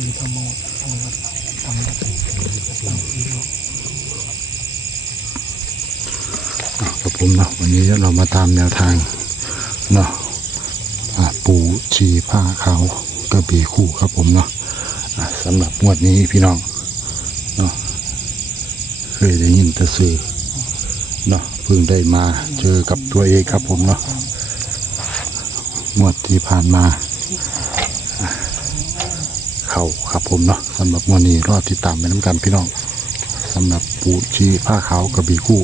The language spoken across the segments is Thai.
สีธรรมโมธรรมธรรมะธรรมะอะครับผมเนาะวันนี้เรามาตามแนวทางเนาะปูชีผ้าขาวกระบี่คู่ครับผมเนาะะสำหรับงวดนี้พี่น้องเนาะเคยได้ยินแต่สื่อเนาะเพิ่งได้มาเจอกับตัวเองครับผมเนาะงวดที่ผ่านมา เข่าครับผมเนาะสำหรับงวดนี้รอติดตามไปน้ำกันพี่น้องสำหรับปูชีผ้าขาวกระบี่คู่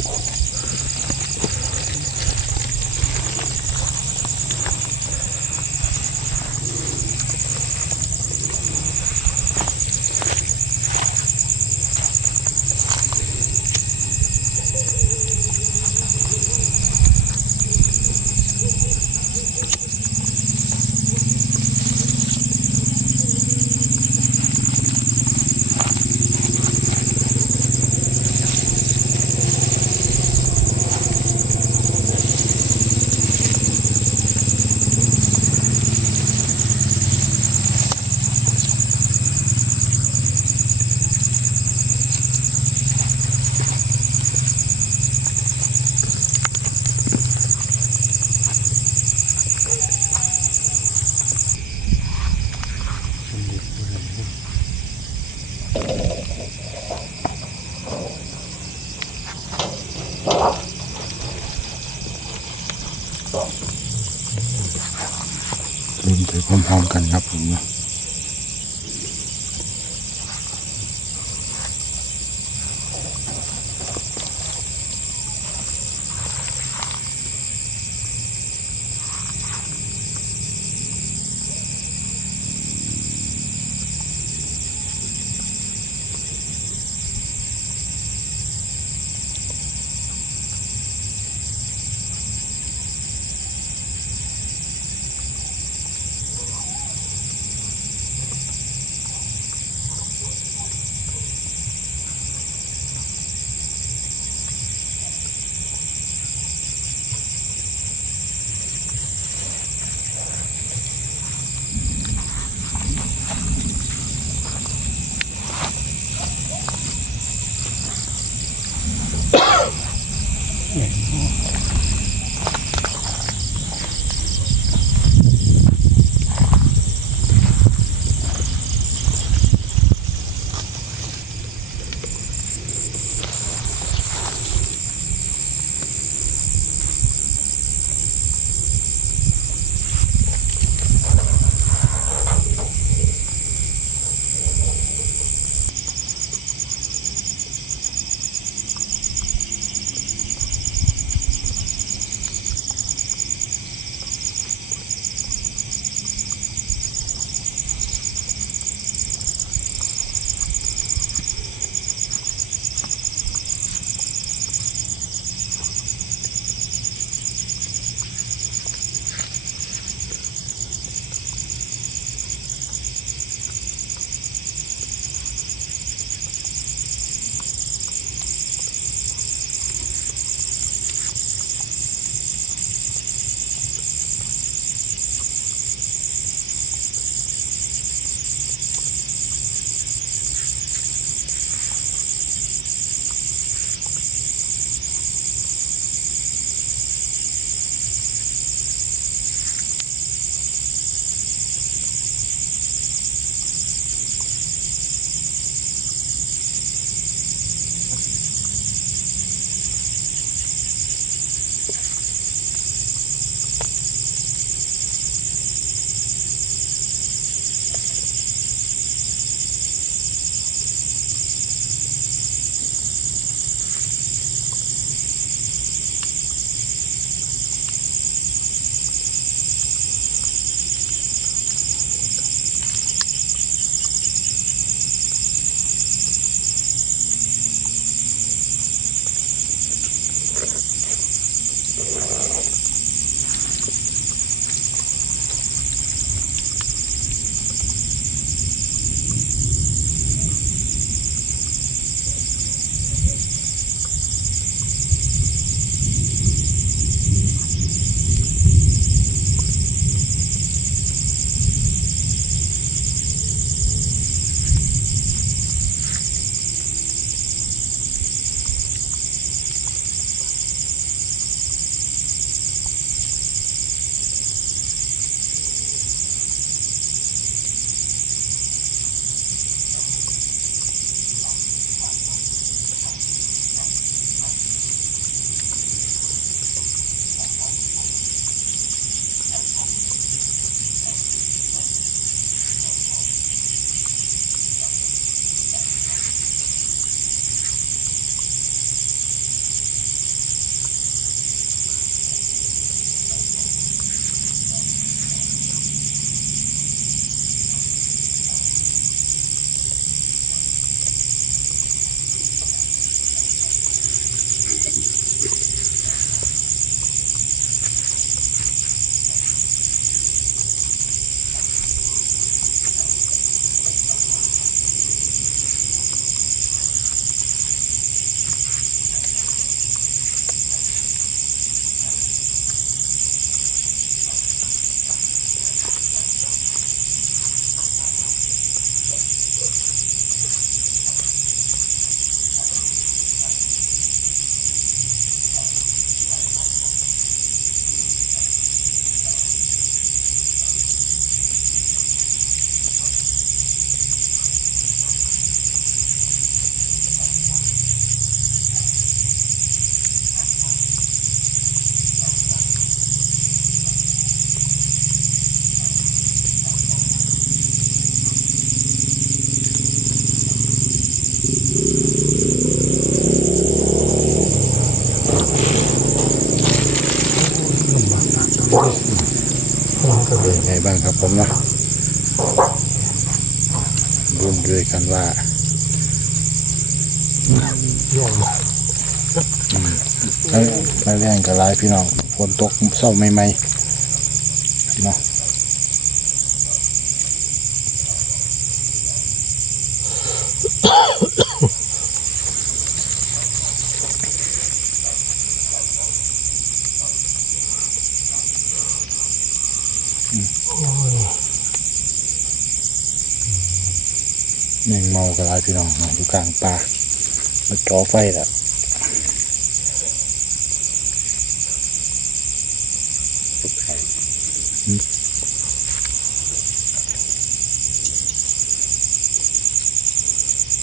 ลุ้นไป พร้อมๆกันครับผม ผมเนาะร่วด้วยกันว่าย่องแล้วแรงกับลายพี่น้องฝนตกเศร้าใหม่ๆเนาะ เมากับลายพี่น้องเนาะอยู่กลางป่ามาจ่อไฟละ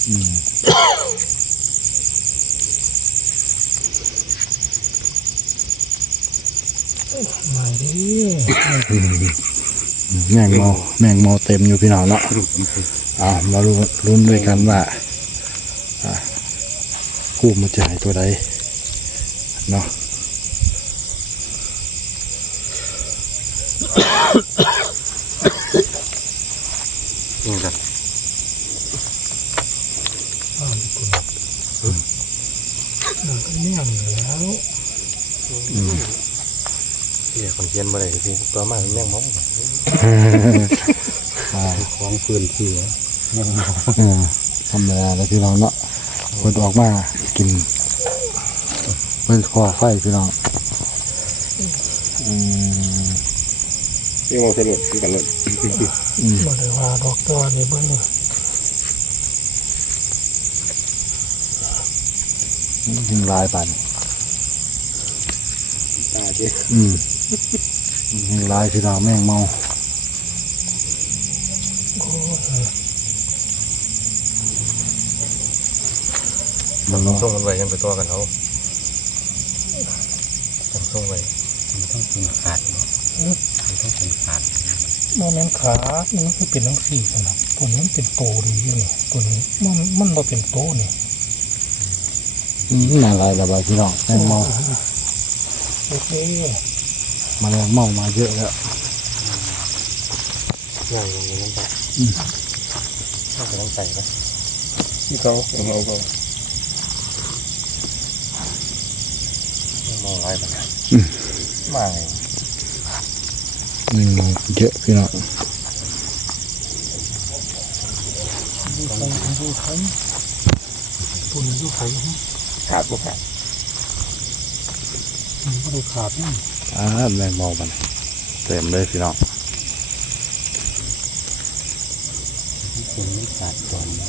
อืมมาดิแมงเมาแมงเมาเต็มอยู่พี่น้องเนาะ อ่ามาลุ้นลุ้นด้วยกันว่าอ่ากู้มันจะหายตัวใดเนาะนี่ครับอ้าวญี่ปุ่นมันก็แน่งอยู่แล้วเดี๋ยวคนเขียนมาเลยพี่ตัวมากแม่งมองอ่าของปืนเสือ แม่งมออธรรมดาแล้วพี่น้องเนาะคนออกมากินเพื่อคอไฟพี่น้องอืมนี่มองสลุดคือกันเลยอืมมาเลยว่าดอกตัวนี่เบิ้งเลยยิงลายปันตาเจ๊อืมยิงลายพี่น้องแม่งเมาโอ้ ส่งมันไว้ยังไปตัวกันเขาผมส่งไว้มันต้องเป็นขาดเนาะมันต้องเป็นขาดโมเมนขาดมันคือเป็นทั้งสี่ขนาดตัวนี้มันเป็นโตดีอยู่นี่ตัวนี้มันมันบ่เป็นโตนี่อืมน่าลายระบายพี่น้องแมงเมาโอเคมันแมงเมามาเยอะแล้วง่ายอย่างนี้นั่นไปอืมน่าจะต้องใส่นะที่เขาเอาเขา มองไรแบบมาไงแมงเมาเยอะพี่น้องตัวนี้อยู่ไสฮะขาดพวกขาดมันบ่ได้ขาดนี่อ่าแมงเมามันเต็มเลยพี่น้องเป็นไม่ขาดตัวนี้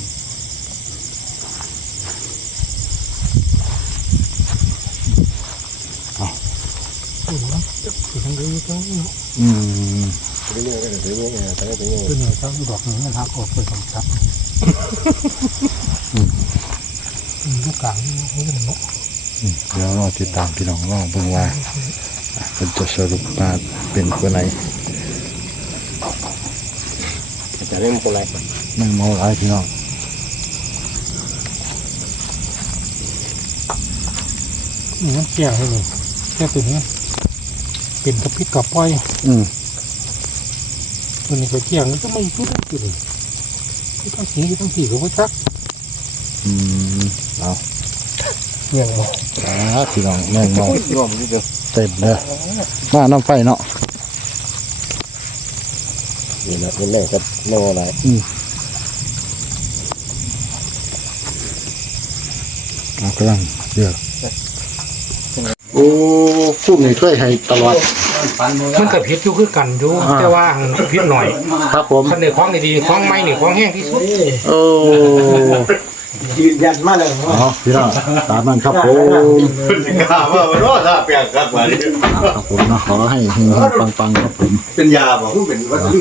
คือ ทั้งเรื่องทั้งเนาะอืมเรื่อยๆก็เรื่อยๆแต่ก็เรื่อยตัวนี้ทั้งดอกหนี้มันหักออกไปสองจับอืมลูกกลางนี่มันเนาะเดี๋ยวรอติดตามพี่น้องรอเบิ่งว่าเป็นจะสรุปมาเป็นตัวไหนจะเล่นโปรแลกแมงเมาหลายพี่น้องนี่มันแก่ให้นี่แก่ตัวนี้ เป็นกระพิดกระป้อยอืมตัวนี้ก็แก่มันก็ไม่พูดได้ตัวนี้ที่ทั้งสีทั้งสีก็ว่าชักอืมเอาเงี้ยบ่อ่าพี่น้องแมงเมาร่วมนี่เด้อเต็มเลยมาน้ำไฟเนาะนี่นะเป็นแม่กับโนอะไรเอากำลังเยอะ โอ้พูดในช่วยให้ตลอด มันก็พิษอยู่คือกันอยู่อ่า แต่ว่าพิษหน่อยครับผม คันในคล้องดีๆคล้องไม้นี่คล้องแห้งที่สุดโอ้ยืนยันมาเลยเอาพี่น้องตามนั้นครับผมกล้าว่ามันว่าถ้าเปียกครับว่าครับผมนะขอให้เฮงๆปังๆครับผม เป็นยาบอกเป็นวัตถุ